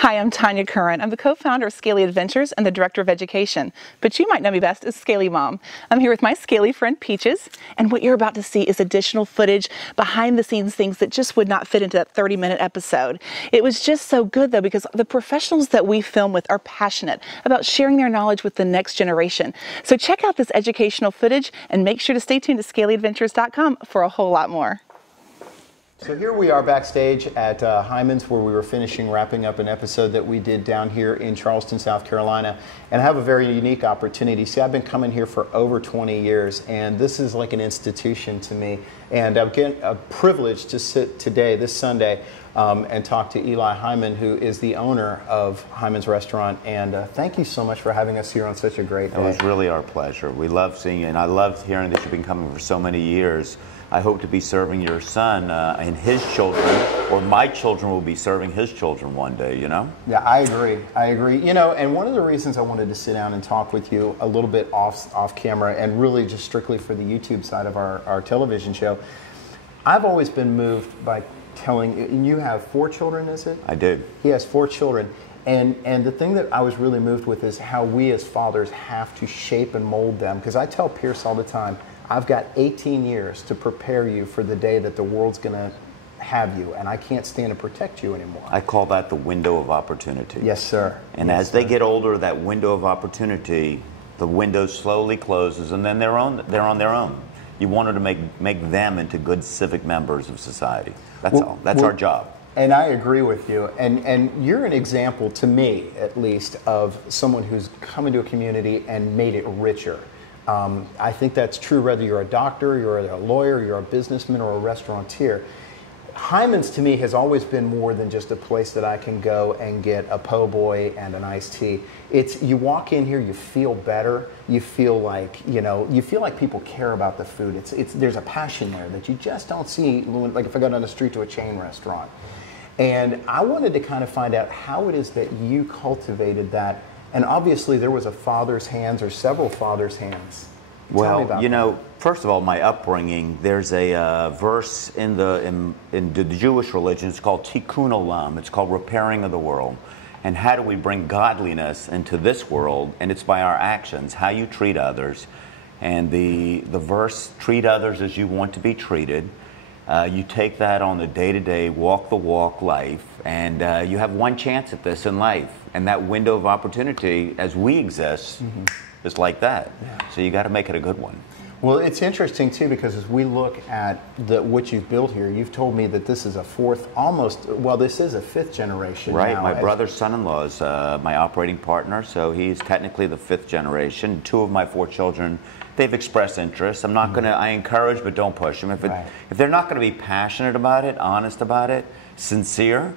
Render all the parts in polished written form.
Hi, I'm Tanya Curren. I'm the co-founder of Scaly Adventures and the director of education, but you might know me best as Scaly Mom. I'm here with my Scaly friend Peaches, and what you're about to see is additional footage, behind the scenes things that just would not fit into that 30-minute episode. It was just so good though, because the professionals that we film with are passionate about sharing their knowledge with the next generation. So check out this educational footage and make sure to stay tuned to scalyadventures.com for a whole lot more. So here we are backstage at Hymans, where we were wrapping up an episode that we did down here in Charleston, South Carolina, and I have a very unique opportunity. See, I've been coming here for over 20 years, and this is like an institution to me, and I'm getting a privilege to sit today, this Sunday, and talk to Eli Hyman, who is the owner of Hyman's Restaurant, and thank you so much for having us here on such a great day. It was really our pleasure. We love seeing you, and I loved hearing that you've been coming for so many years. I hope to be serving your son and his children, or my children will be serving his children one day, you know? Yeah, I agree. I agree. You know, and one of the reasons I wanted to sit down and talk with you a little bit off camera, and really just strictly for the YouTube side of our television show, I've always been moved by and you have 4 children, is it? I do. He has 4 children. And the thing that I was really moved with is how we as fathers have to shape and mold them. Because I tell Pierce all the time, I've got 18 years to prepare you for the day that the world's going to have you, and I can't stand to protect you anymore. I call that the window of opportunity. Yes, sir. And yes, as they get older, that window of opportunity, the window slowly closes, and then they're on their own. You wanted to make them into good civic members of society. That's all. That's our job. And I agree with you. And you're an example, to me at least, of someone who's come into a community and made it richer. I think that's true whether you're a doctor, you're a lawyer, you're a businessman, or a restaurateur. Hyman's to me has always been more than just a place that I can go and get a po' boy and an iced tea. It's, you walk in here, you feel better, you feel like, you know, you feel like people care about the food. There's a passion there that you just don't see, like if I go down the street to a chain restaurant. And I wanted to kind of find out how it is that you cultivated that. And obviously there was a father's hands, or several father's hands. Well, you know, first of all, my upbringing, there's a verse in the Jewish religion. It's called Tikkun Olam. It's called repairing of the world. And how do we bring godliness into this world? And it's by our actions, how you treat others. And the verse, treat others as you want to be treated. You take that on the day-to-day, walk the walk life, and you have one chance at this in life. And that window of opportunity, as we exist, is like that. Yeah. So you got to make it a good one. Well, it's interesting too, because as we look at what you've built here, you've told me that this is a this is a 5th generation. Right, now. My brother's son-in-law is my operating partner, so he's technically the 5th generation. 2 of my 4 children, they've expressed interest. I'm not gonna, I encourage, but don't push them. If they're not gonna be passionate about it, honest about it, sincere,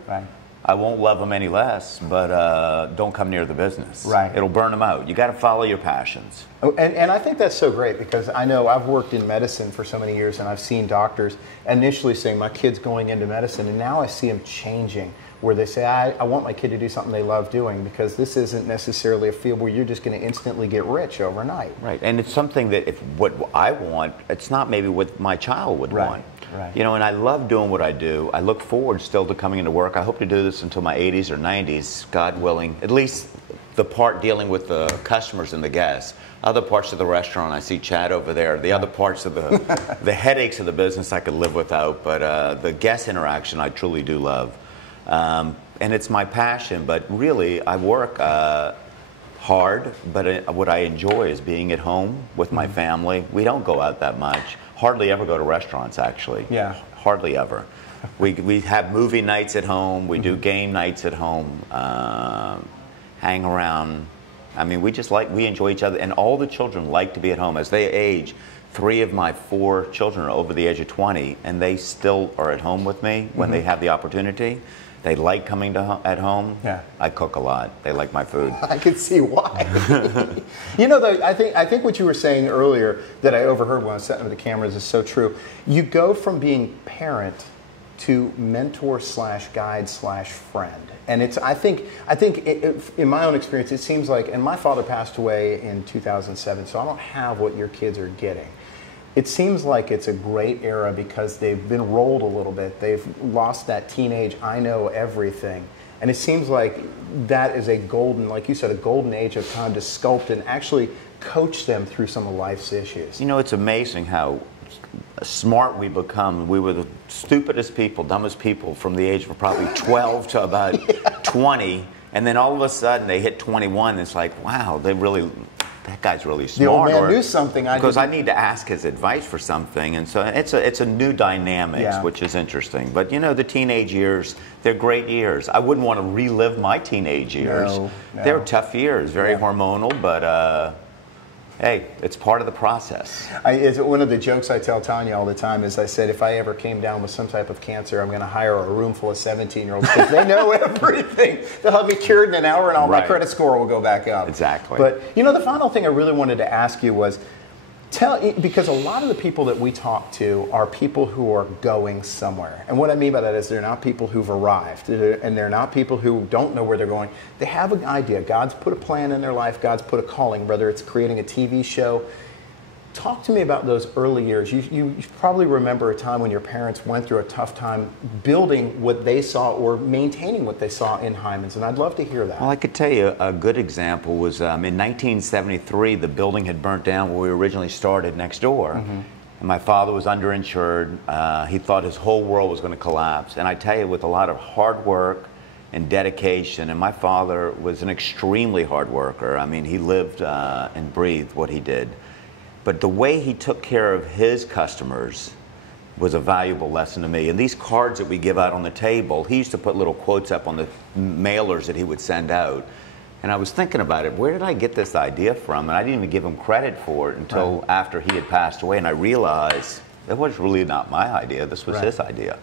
I won't love them any less, but don't come near the business. Right. It'll burn them out. You got to follow your passions. Oh, and I think that's so great, because I know I've worked in medicine for so many years, and I've seen doctors initially saying, my kid's going into medicine, and now I see them changing, where they say, I want my kid to do something they love doing, because this isn't necessarily a field where you're just going to instantly get rich overnight. Right, and it's something that if what I want, it's not maybe what my child would want. Right. You know, and I love doing what I do. I look forward still to coming into work. I hope to do this until my 80s or 90s, God willing. At least the part dealing with the customers and the guests. Other parts of the restaurant, I see Chad over there. The other parts of the headaches of the business I could live without, but the guest interaction I truly do love. And it's my passion, but really I work hard, but what I enjoy is being at home with my family. We don't go out that much. Hardly ever go to restaurants, actually. Yeah. Hardly ever. We have movie nights at home. We do game nights at home. Hang around. I mean, we enjoy each other. And all the children like to be at home. As they age, 3 of my 4 children are over the age of 20, and they still are at home with me when they have the opportunity. They like coming at home. Yeah. I cook a lot. They like my food. I can see why. You know, I think what you were saying earlier that I overheard when I was setting up the cameras is so true. You go from being parent to mentor / guide / friend. And it's, I think in my own experience, it seems like, and my father passed away in 2007, so I don't have what your kids are getting. It seems like it's a great era because they've been rolled a little bit. They've lost that teenage, I know everything. And it seems like that is a golden, like you said, a golden age of time to sculpt and actually coach them through some of life's issues. You know, it's amazing how smart we become. We were the stupidest people, dumbest people from the age of probably 12 to about 20. And then all of a sudden they hit 21 and it's like, wow, that guy's really smart. The old man knew something. Because I need to ask his advice for something. And so it's a new dynamics, which is interesting. But you know, the teenage years, they're great years. I wouldn't want to relive my teenage years. No. They're tough years, very hormonal, but hey, it's part of the process. It's one of the jokes I tell Tanya all the time is I said, if I ever came down with some type of cancer, I'm going to hire a room full of 17-year-olds because they know everything. They'll have me cured in an hour and all my credit score will go back up. Exactly. But, you know, the final thing I really wanted to ask you was, because a lot of the people that we talk to are people who are going somewhere. And what I mean by that is they're not people who've arrived, and they're not people who don't know where they're going. They have an idea. God's put a plan in their life. God's put a calling, whether it's creating a TV show. Talk to me about those early years. You probably remember a time when your parents went through a tough time building what they saw or maintaining what they saw in Hymans, and I'd love to hear that. Well, I could tell you a good example was in 1973, the building had burnt down where we originally started next door. And my father was underinsured. He thought his whole world was going to collapse. And I tell you, with a lot of hard work and dedication, and my father was an extremely hard worker. I mean, he lived and breathed what he did. But the way he took care of his customers was a valuable lesson to me. And these cards that we give out on the table, he used to put little quotes up on the mailers that he would send out. And I was thinking about it, where did I get this idea from? And I didn't even give him credit for it until after he had passed away. And I realized it was really not my idea, this was his idea.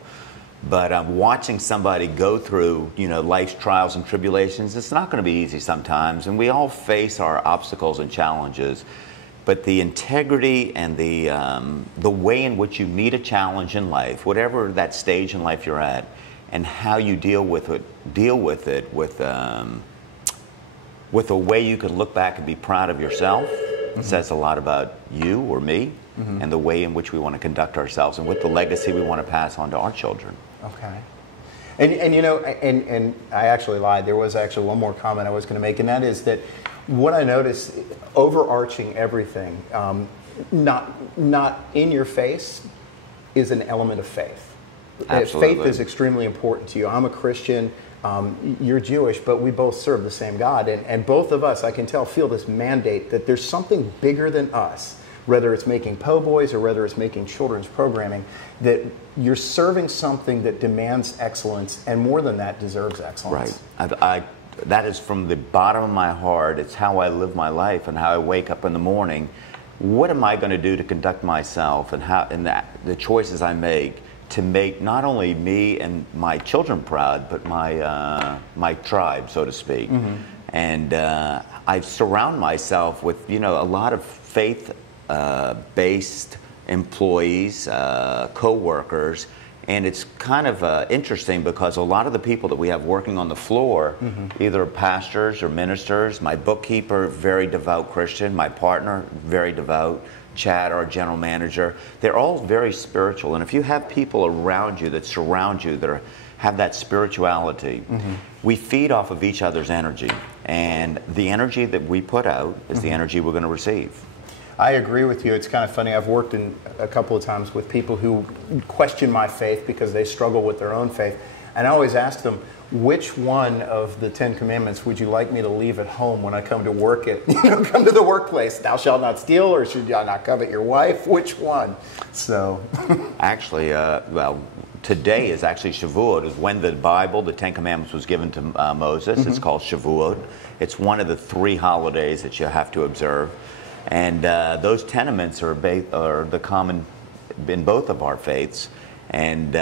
But watching somebody go through, you know, life's trials and tribulations, it's not going to be easy sometimes. And we all face our obstacles and challenges. But the integrity and the way in which you meet a challenge in life, whatever that stage in life you're at, and how you deal with it with a way you can look back and be proud of yourself, says a lot about you or me, and the way in which we want to conduct ourselves, and with the legacy we want to pass on to our children. Okay. And you know, and I actually lied. There was actually one more comment I was going to make, and that is that what I noticed, overarching everything, not in your face, is an element of faith. Absolutely. Faith is extremely important to you. I'm a Christian. You're Jewish, but we both serve the same God. And both of us, I can tell, feel this mandate that there's something bigger than us, whether it's making po' boys or whether it's making children's programming, that you're serving something that demands excellence, and more than that, deserves excellence. Right. That is from the bottom of my heart. It's how I live my life and how I wake up in the morning. What am I going to do to conduct myself, and the choices I make to make not only me and my children proud, but my tribe, so to speak. And I surround myself with, you know, a lot of faith-based employees, co-workers. And it's kind of interesting because a lot of the people that we have working on the floor, either pastors or ministers, my bookkeeper, very devout Christian, my partner, very devout, Chad, our general manager, they're all very spiritual. And if you have people around you that surround you that have that spirituality, we feed off of each other's energy. And the energy that we put out is the energy we're going to receive. I agree with you. It's kind of funny. I've worked in a couple of times with people who question my faith because they struggle with their own faith. And I always ask them, which one of the 10 Commandments would you like me to leave at home when I come to work come to the workplace? Thou shalt not steal, or should you not covet your wife? Which one? So, actually, well, today is actually Shavuot, is when the Bible, the 10 Commandments, was given to Moses. It's called Shavuot. It's one of the 3 holidays that you have to observe. And those tenements are the common in both of our faiths. And,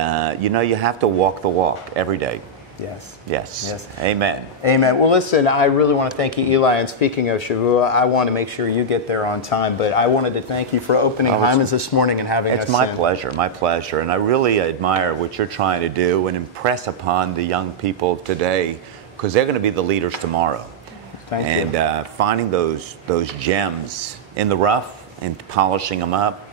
you know, you have to walk the walk every day. Yes. Yes. Yes. Amen. Amen. Well, listen, I really want to thank you, Eli. And speaking of Shavuot, I want to make sure you get there on time. But I wanted to thank you for opening Hymans this morning and having us. It's my pleasure, my pleasure. And I really admire what you're trying to do and impress upon the young people today, because they're going to be the leaders tomorrow. Thank you. And finding those gems in the rough and polishing them up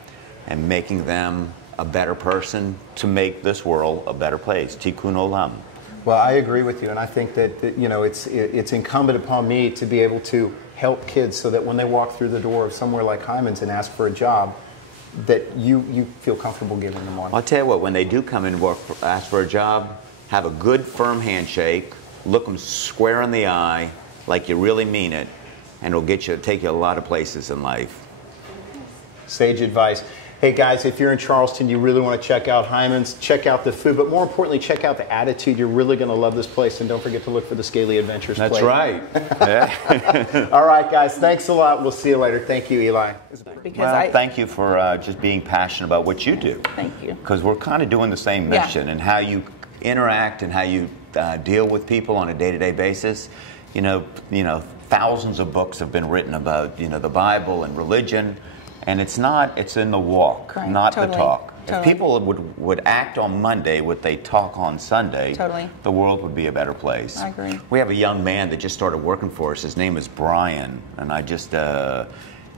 and making them a better person to make this world a better place. Tikkun olam. Well, I agree with you, and I think that you know it's incumbent upon me to be able to help kids so that when they walk through the door of somewhere like Hymans and ask for a job, that you feel comfortable giving them one. I'll tell you what, when they do come in and ask for a job, have a good firm handshake, look them square in the eye, like you really mean it, and it'll take you a lot of places in life. Sage advice. Hey guys, if you're in Charleston, you really want to check out Hymans, check out the food, but more importantly, check out the attitude. You're really going to love this place, and don't forget to look for the Scaly Adventures That's plate. right. All right, guys, thanks a lot. We'll see you later. Thank you, Eli. Well, thank you for just being passionate about what you do. Thank you. Because we're kind of doing the same mission, and how you interact and how you deal with people on a day-to-day basis. You know, thousands of books have been written about the Bible and religion. And it's in the walk, right. not Totally. the talk. Totally. If people would act on Monday what they talk on Sunday, Totally. the world would be a better place. I agree. We have a young man that just started working for us. His name is Brian. And I just,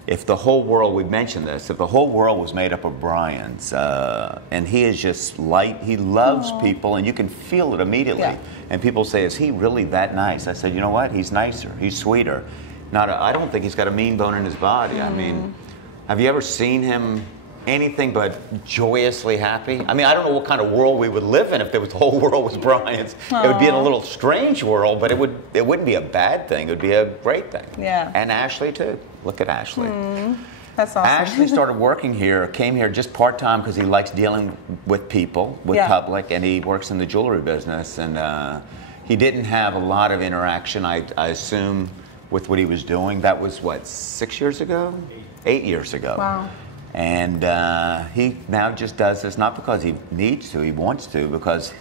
if the whole world, we mentioned this, if the whole world was made up of Brians, and he is just light, he loves people, and you can feel it immediately. Yeah. And people say, is he really that nice? I said, you know what? He's nicer. He's sweeter. I don't think he's got a mean bone in his body. I mean, have you ever seen him anything but joyously happy? I mean, I don't know what kind of world we would live in if the whole world was Brian's. It would be in a little strange world, but it wouldn't be a bad thing. It would be a great thing. Yeah. And Ashley too. Look at Ashley. That's awesome. Ashley started working here, came here just part-time because he likes dealing with people, with public, and he works in the jewelry business. And he didn't have a lot of interaction, I assume, with what he was doing. That was, what, 6 years ago? 8 years ago. Wow. And he now just does this, not because he needs to, he wants to, because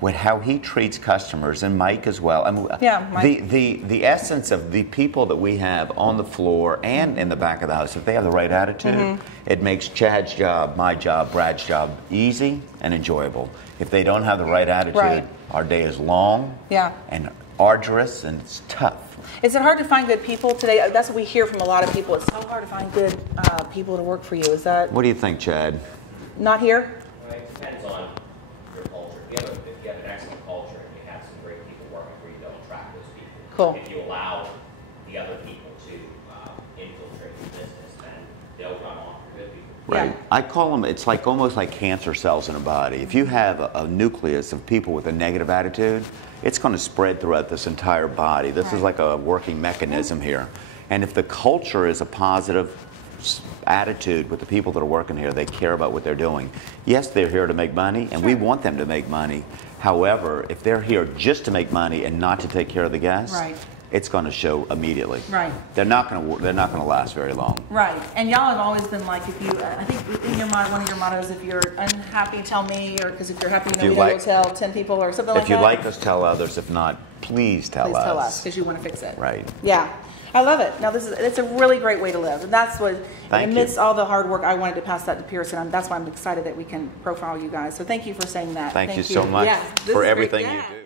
with how he treats customers, and Mike as well. I mean, Mike. The essence of the people that we have on the floor and in the back of the house, if they have the right attitude, it makes Chad's job, my job, Brad's job easy and enjoyable. If they don't have the right attitude, our day is long and arduous, and it's tough. Is it hard to find good people today? That's what we hear from a lot of people. It's so hard to find good people to work for you. Is that? What do you think, Chad? Not here? Well, it depends on your culture. If you have an excellent culture and you have some great people working for you, they'll attract those people. Cool. If you allow the other people to infiltrate the business, then they'll run off the good people. Right. Yeah. I call them, it's like almost like cancer cells in a body. If you have a nucleus of people with a negative attitude, it's going to spread throughout this entire body. This is like a working mechanism here. And if the culture is a positive attitude with the people that are working here, they care about what they're doing. Yes, they're here to make money, and we want them to make money. However, if they're here just to make money and not to take care of the guests, it's going to show immediately. Right. They're not going to last very long. Right. And y'all have always been like, if you, I think in your mind, one of your mottos, if you're unhappy, tell me, or because if you're happy, you will tell 10 people or something like that. If you like us, tell others. If not, please tell us. Please tell us, because you want to fix it. Right. Yeah. I love it. Now, it's a really great way to live. And that's what, amidst all the hard work, I wanted to pass that to Pearson. And that's why I'm excited that we can profile you guys. So thank you for saying that. Thank you so much for everything you do.